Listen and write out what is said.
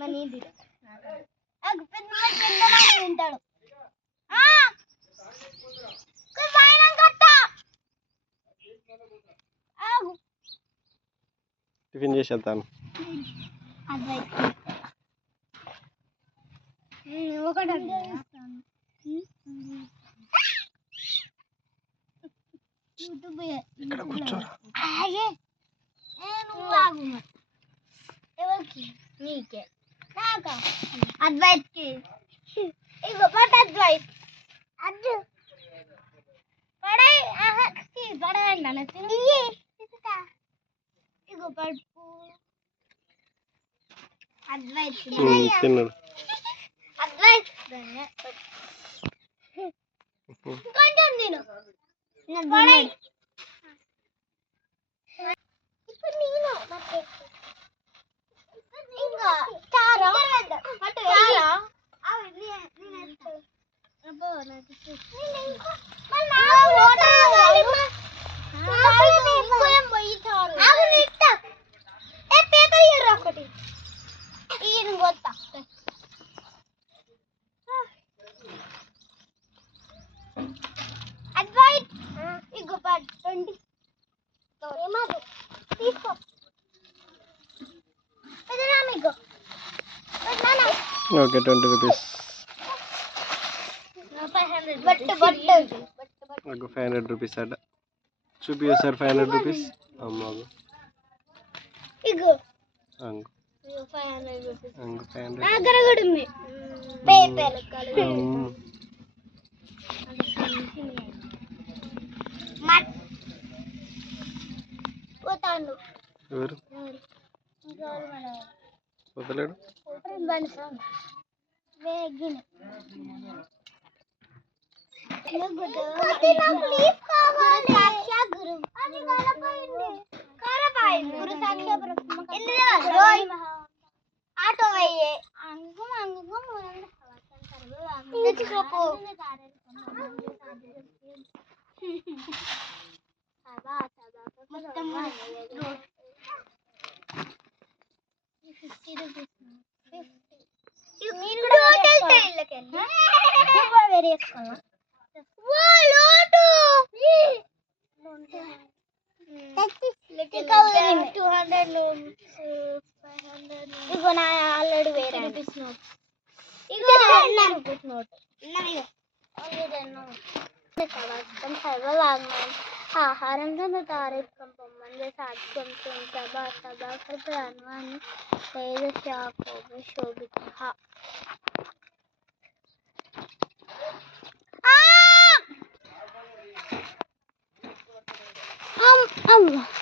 మరి పెద్ద పెద్ద. ఆగు. టిఫిన్. యూట్యూబ్ ఇక్కడ కూర్చోరా. ఎవరికి? నీకే. నాకా అద్వైత్కి ఇగో పట్టు అద్వైత్ అద్దు పడే ఆహకి పడేయండి అన్న తిని ఇగో పడుపు అద్వైత్ తిన్నాడు. అద్వైత్ కొంచెం తిను. పడేయ్. ఇప్పుడు నేను పట్టండి ఏమాదు తీసుకో. మీకు ఓకే ట్వంటీ రూపీస్. నాకు ఫైవ్ హండ్రెడ్ రూపీస్ అట. చూపి సార్ ఫైవ్ హండ్రెడ్ రూపీస్. ఇగో అంగు. Five hundred rupees. అంగు ఫైవ్ నా హండ్రెడ్. దగ్గర కూడా ఉంది పేపర్ ఎవరు వదలేడు వేగిన ఆటో అయ్యే తెచ్చుకోపో టూ హండ్రెడ్ ఫైవ్ హండ్రెడ్ ఇగో నా ఆల్రెడీ వేరే రూపీస్ నోట్ ఇగో రూపీస్ నోట్ కవచం సర్వవాంగ్మయం ఆహారం 谁的小狗不修的挺好？啊！啊啊！